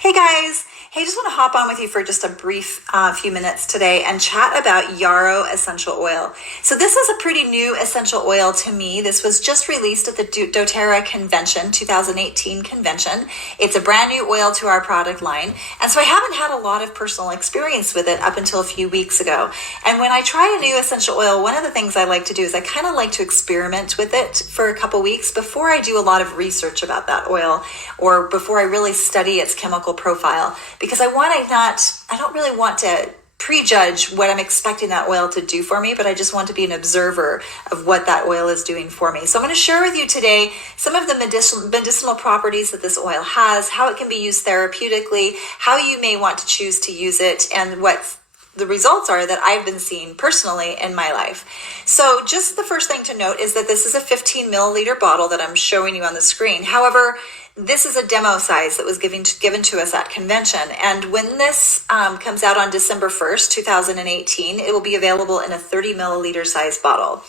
Hey guys, hey, just want to hop on with you for just a brief few minutes today and chat about Yarrow essential oil. So this is a pretty new essential oil to me. This was just released at the dōTERRA convention, 2018 convention. It's a brand new oil to our product line. And so I haven't had a lot of personal experience with it up until a few weeks ago. And when I try a new essential oil, one of the things I like to do is I kind of like to experiment with it for a couple weeks before I do a lot of research about that oil or before I really study its chemical profile, because I don't really want to prejudge what I'm expecting that oil to do for me, but I just want to be an observer of what that oil is doing for me. So I'm going to share with you today some of the medicinal properties that this oil has, how it can be used therapeutically, how you may want to choose to use it, and what the results are that I've been seeing personally in my life. So just the first thing to note is that this is a 15 milliliter bottle that I'm showing you on the screen. However, this is a demo size that was given to us at convention. And when this comes out on December 1st, 2018, it will be available in a 30 milliliter size bottle.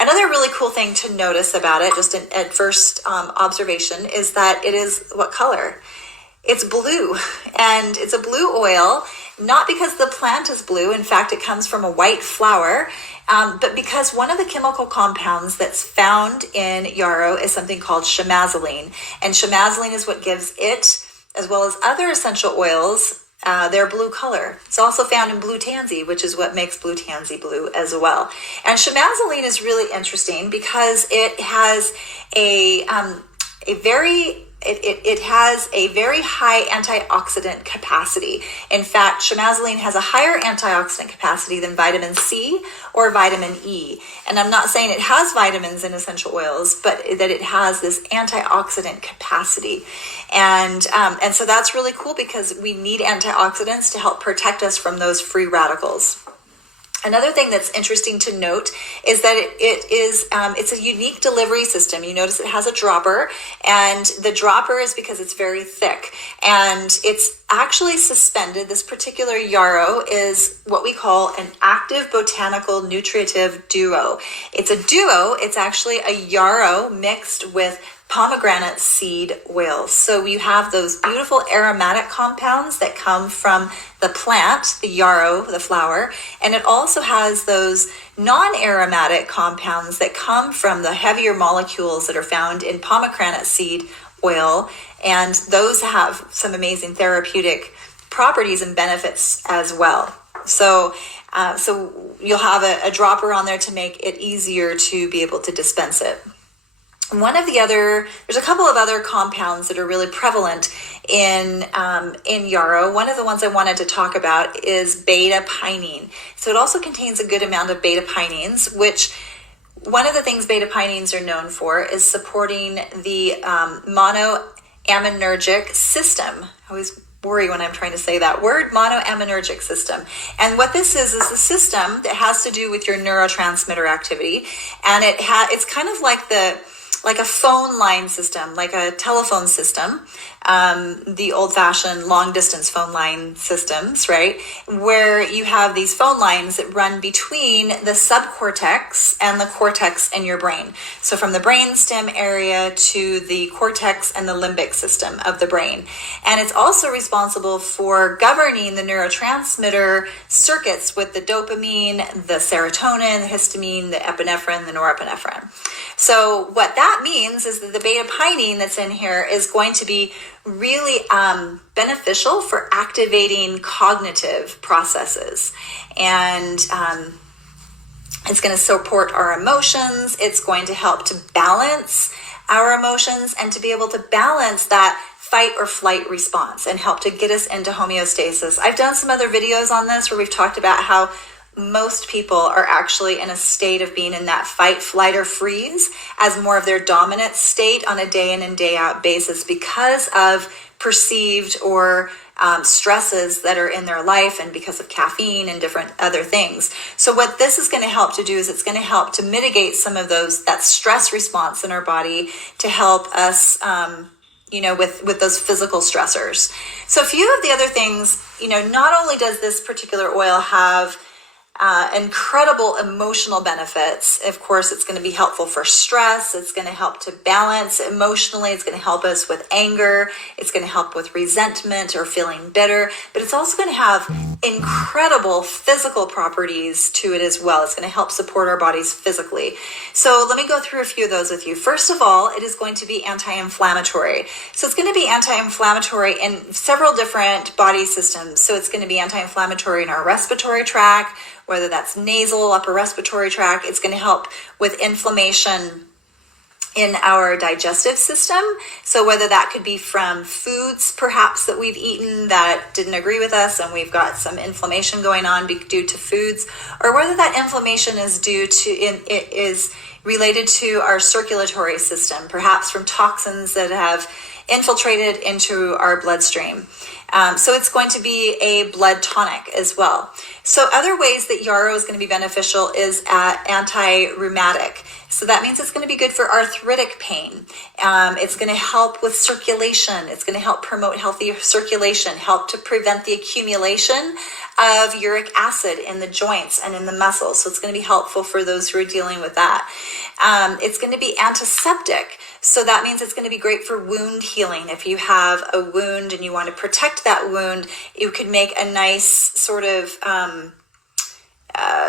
Another really cool thing to notice about it, just at first observation, is that it is what color? It's blue, and it's a blue oil, not because the plant is blue. In fact, it comes from a white flower, but because one of the chemical compounds that's found in yarrow is something called chamazoline. And chamazoline is what gives it, as well as other essential oils, their blue color. It's also found in blue tansy, which is what makes blue tansy blue as well. And chamazoline is really interesting because it has a very high antioxidant capacity. In fact, chamazoline has a higher antioxidant capacity than vitamin C or vitamin E. And I'm not saying it has vitamins in essential oils, but that it has this antioxidant capacity. And so that's really cool because we need antioxidants to help protect us from those free radicals. Another thing that's interesting to note is that it's a unique delivery system. You notice it has a dropper, and the dropper is because it's very thick, and it's actually suspended. This particular yarrow is what we call an Active Botanical Nutritive Duo. It's a duo. It's actually a yarrow mixed with pomegranate seed oil. So you have those beautiful aromatic compounds that come from the plant, the yarrow, the flower, and it also has those non-aromatic compounds that come from the heavier molecules that are found in pomegranate seed oil, and those have some amazing therapeutic properties and benefits as well. So you'll have a dropper on there to make it easier to be able to dispense it. There's a couple of other compounds that are really prevalent in yarrow. One of the ones I wanted to talk about is beta-pinene. So it also contains a good amount of beta-pinenes, which one of the things beta-pinenes are known for is supporting the monoaminergic system. I always worry when I'm trying to say that word, monoaminergic system. And what this is a system that has to do with your neurotransmitter activity. And it's kind of like a phone line system, like a telephone system, the old-fashioned long-distance phone line systems, right? Where you have these phone lines that run between the subcortex and the cortex in your brain. So from the brainstem area to the cortex and the limbic system of the brain. And it's also responsible for governing the neurotransmitter circuits with the dopamine, the serotonin, the histamine, the epinephrine, the norepinephrine. So what that means is that the beta-pinene that's in here is going to be really beneficial for activating cognitive processes. And it's going to support our emotions. It's going to help to balance our emotions and to be able to balance that fight or flight response and help to get us into homeostasis. I've done some other videos on this where we've talked about how most people are actually in a state of being in that fight, flight, or freeze as more of their dominant state on a day in and day out basis because of perceived or stresses that are in their life and because of caffeine and different other things. So what this is going to help to do is it's going to help to mitigate some of that stress response in our body to help us with those physical stressors. So a few of the other things, not only does this particular oil have incredible emotional benefits. Of course, it's going to be helpful for stress. It's going to help to balance emotionally. It's going to help us with anger. It's going to help with resentment or feeling bitter. But it's also going to have incredible physical properties to it as well. It's going to help support our bodies physically. So let me go through a few of those with you. First of all, it is going to be anti-inflammatory. So it's going to be anti-inflammatory in several different body systems. So it's going to be anti-inflammatory in our respiratory tract, whether that's nasal, upper respiratory tract. It's going to help with inflammation in our digestive system. So whether that could be from foods perhaps that we've eaten that didn't agree with us and we've got some inflammation going on due to foods, or whether that inflammation is is related to our circulatory system, perhaps from toxins that have infiltrated into our bloodstream. So it's going to be a blood tonic as well. So other ways that yarrow is going to be beneficial is anti-rheumatic. So that means it's going to be good for arthritic pain. It's going to help with circulation. It's going to help promote healthy circulation, help to prevent the accumulation of uric acid in the joints and in the muscles. So it's going to be helpful for those who are dealing with that. It's going to be antiseptic. So that means it's going to be great for wound healing. If you have a wound and you want to protect that wound, you could make a nice sort of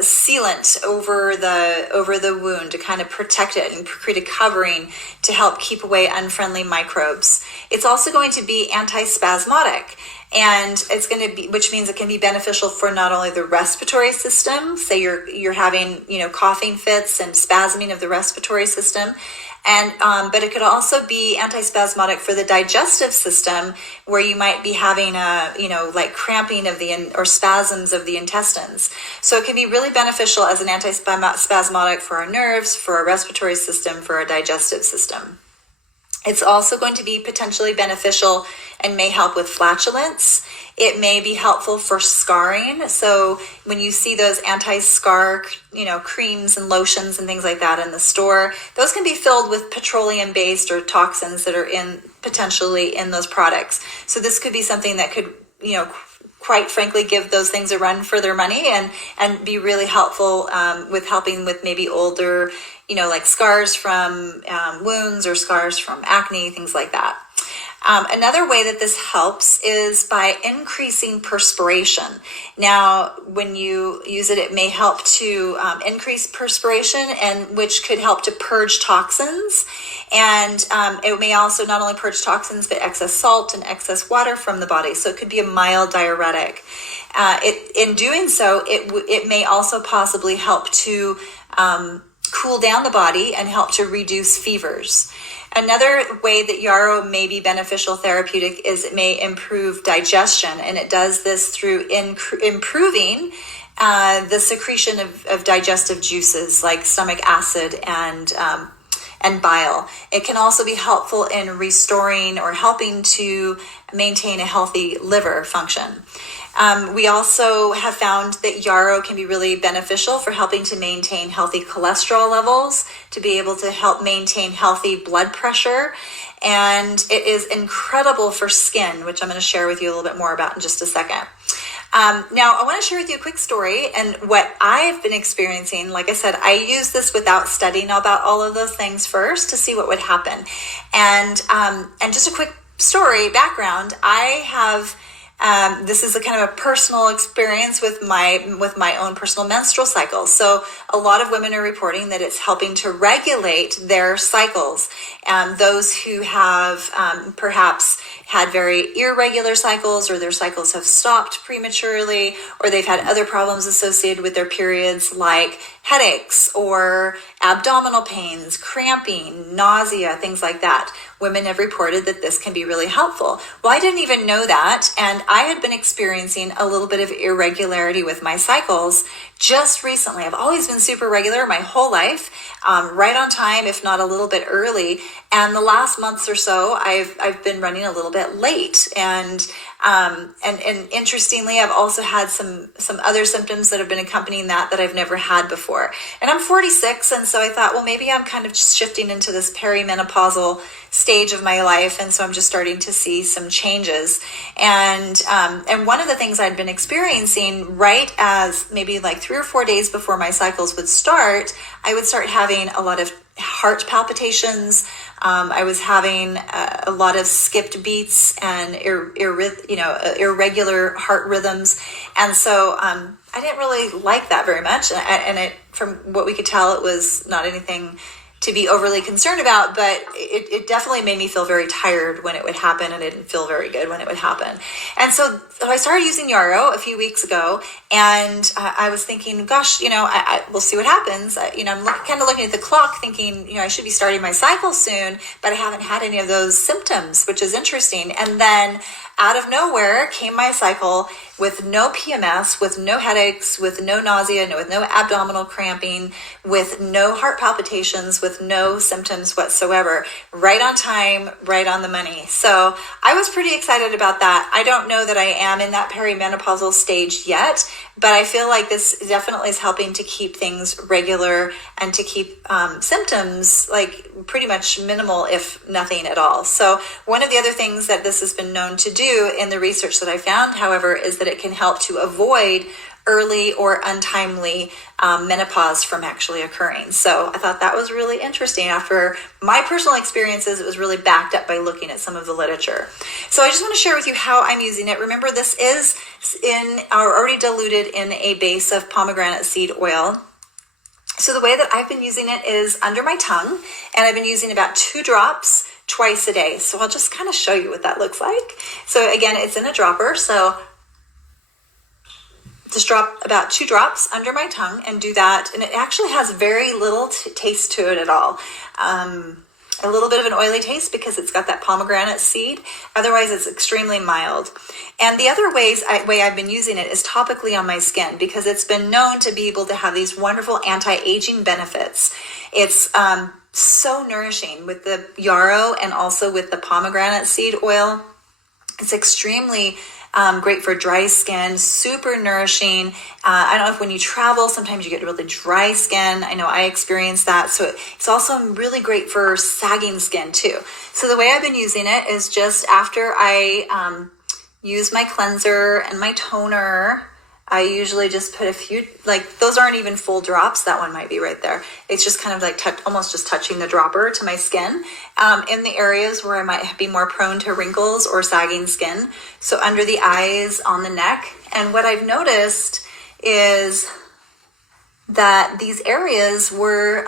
sealant over the wound to kind of protect it and create a covering to help keep away unfriendly microbes. It's also going to be antispasmodic, and it's going to be, which means it can be beneficial for not only the respiratory system, say you're having coughing fits and spasming of the respiratory system, and but it could also be antispasmodic for the digestive system, where you might be having like cramping of or spasms of the intestines. So it can be really beneficial as an antispasmodic for our nerves, for our respiratory system, for our digestive system. It's also going to be potentially beneficial and may help with flatulence. It may be helpful for scarring. So when you see those anti-scar, creams and lotions and things like that in the store, those can be filled with petroleum-based or toxins that are potentially in those products. So this could be something that could, quite frankly, give those things a run for their money and be really helpful with helping with maybe older, like scars from wounds or scars from acne, things like that. Another way that this helps is by increasing perspiration. Now, when you use it, it may help to increase perspiration, and which could help to purge toxins. And it may also not only purge toxins, but excess salt and excess water from the body. So it could be a mild diuretic. In doing so, it may also possibly help to cool down the body and help to reduce fevers. Another way that yarrow may be beneficial therapeutic is it may improve digestion, and it does this through improving the secretion of digestive juices like stomach acid and bile. It can also be helpful in restoring or helping to maintain a healthy liver function. We also have found that yarrow can be really beneficial for helping to maintain healthy cholesterol levels, to be able to help maintain healthy blood pressure. And it is incredible for skin, which I'm going to share with you a little bit more about in just a second. Now, I want to share with you a quick story and what I've been experiencing. Like I said, I used this without studying about all of those things first to see what would happen. And just a quick story background. I have this is a kind of a personal experience with my own personal menstrual cycles. So a lot of women are reporting that it's helping to regulate their cycles. Those who have perhaps had very irregular cycles, or their cycles have stopped prematurely, or they've had other problems associated with their periods like headaches or abdominal pains, cramping, nausea, things like that. Women have reported that this can be really helpful. Well, I didn't even know that, and I had been experiencing a little bit of irregularity with my cycles just recently. I've always been super regular my whole life, right on time, if not a little bit early. And the last months or so, I've been running a little bit late, and interestingly, I've also had some other symptoms that have been accompanying that I've never had before. And I'm 46, and so I thought, well, maybe I'm kind of just shifting into this perimenopausal stage of my life, and so I'm just starting to see some changes. And one of the things I'd been experiencing right as maybe like 3 or 4 days before my cycles would start, I would start having a lot of heart palpitations. I was having a lot of skipped beats and irregular heart rhythms, and so I didn't really like that very much. And it, from what we could tell, it was not anything to be overly concerned about, but it definitely made me feel very tired when it would happen, and it didn't feel very good when it would happen. And so I started using Yarrow a few weeks ago, and I was thinking, gosh, we'll see what happens. I'm kind of looking at the clock thinking, I should be starting my cycle soon, but I haven't had any of those symptoms, which is interesting. And then out of nowhere came my cycle with no PMS, with no headaches, with no nausea, with no abdominal cramping, with no heart palpitations, with no symptoms whatsoever. Right on time, right on the money. So I was pretty excited about that. I don't know that I am in that perimenopausal stage yet, but I feel like this definitely is helping to keep things regular and to keep symptoms like pretty much minimal, if nothing at all. So one of the other things that this has been known to do in the research that I found, however, is that it can help to avoid early or untimely menopause from actually occurring. So I thought that was really interesting. After my personal experiences, it was really backed up by looking at some of the literature. So I just want to share with you how I'm using it. Remember, this is already diluted in a base of pomegranate seed oil. So the way that I've been using it is under my tongue, and I've been using about 2 drops twice a day. So I'll just kind of show you what that looks like. So again, it's in a dropper. So just drop about 2 drops under my tongue and do that. And it actually has very little taste to it at all. A little bit of an oily taste because it's got that pomegranate seed. Otherwise, it's extremely mild. And the other way I've been using it is topically on my skin, because it's been known to be able to have these wonderful anti-aging benefits. It's so nourishing with the yarrow and also with the pomegranate seed oil. It's extremely great for dry skin, super nourishing. I don't know if when you travel, sometimes you get really dry skin. I know I experienced that. So it's also really great for sagging skin too. So the way I've been using it is just after I use my cleanser and my toner, I usually just put a few, like those aren't even full drops. That one might be right there. It's just kind of like almost just touching the dropper to my skin in the areas where I might be more prone to wrinkles or sagging skin. So under the eyes, on the neck. And what I've noticed is that these areas were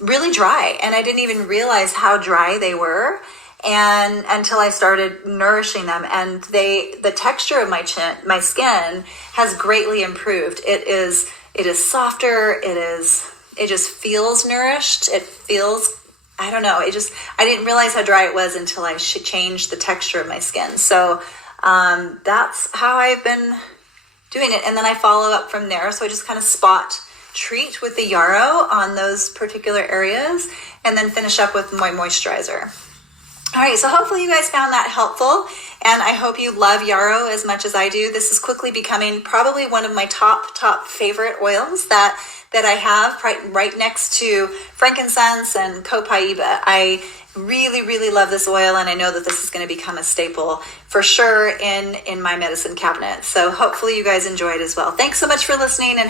really dry, and I didn't even realize how dry they were. And until I started nourishing them, and the texture of my skin has greatly improved. It is softer. It just feels nourished. It feels, I don't know. I didn't realize how dry it was until I changed the texture of my skin. So that's how I've been doing it. And then I follow up from there. So I just kind of spot treat with the yarrow on those particular areas, and then finish up with my moisturizer. All right, so hopefully you guys found that helpful, and I hope you love yarrow as much as I do. This is quickly becoming probably one of my top favorite oils that I have right next to frankincense and copaiba. I really love this oil, and I know that this is going to become a staple for sure in my medicine cabinet. So hopefully you guys enjoy it as well. Thanks so much for listening, and